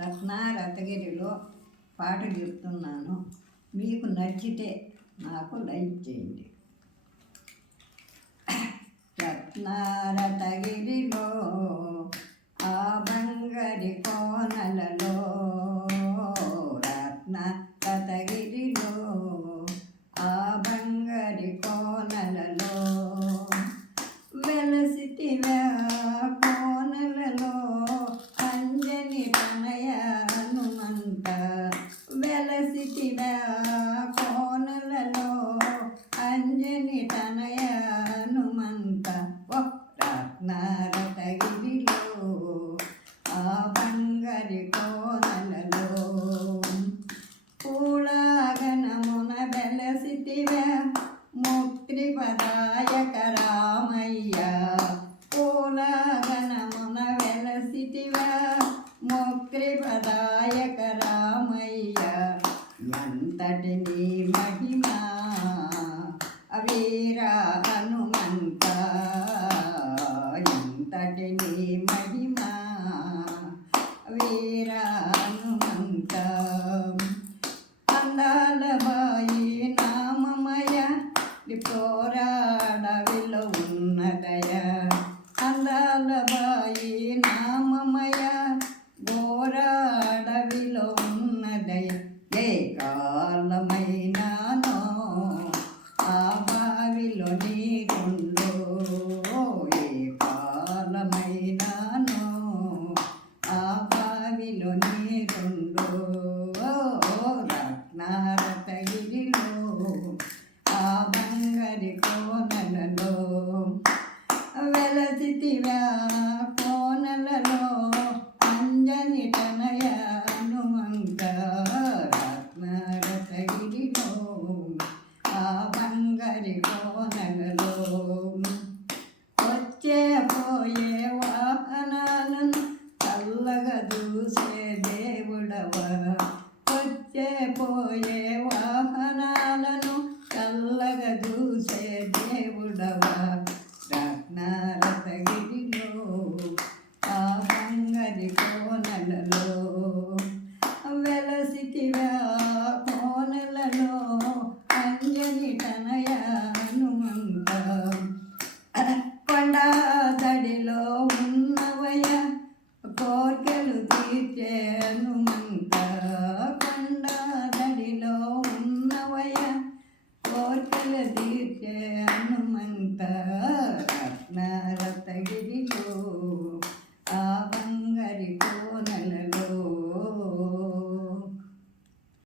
రత్నగిరిలో పాట చెప్తున్నాను. మీకు నచ్చితే నాకు లైక్ చేయండి. రత్నగిరిలో ఆ బంగారి కోనలలో, రత్నగిరిలో ఆ బంగారి కోనలలో వెలసితివా కోనలలో అంజని తనయ హనుమంత, వెలసితివా కోనలలో అంజని తనయ హనుమంత. రత్నగిరిలో ఆ బంగారి కోనలలో పూలాగనమున వెలసితివా ముక్తి పదాయక రామయ్య, పూలాగనమున వెలసితివా ముక్తి పదాయక రామయ్య. ఎంతటి నీ మహిమా వీర హనుమంత, ఎంతటి నీ మహిమా వీర హనుమంత. అందాల బాయి నామమయ పోరాడవిలో ఉన్నదయ, అందాల బాయి నామమయ పోరాడవిలో ఉన్నదయ. ఏ కాలమైనానో ఆ బావిలో నీరుండో, ఏ కాలమైనానో ఆ బావిలో నీరుండో. రత్నగిరిలో ఆ బంగారి కోనలలో వెలసితివా కోనలలో అంజని తనయ హనుమంత. రత్నగిరిలో ఆ బంగారి కోనలలో వచ్చే పోయే వాహనాలను చల్లగా చూసే దేవుడవా, వచ్చే పోయే వాహనాలను చల్లగా చూసే దేవుడవా. రత్నగిరిలో ఆ బంగారి కోనలలో వెలసితివా కోనలలో అంజని తనయ హనుమంత. కొండా దడిలో ఉన్నవయ కోర్కెలు తీర్చే హనుమంత.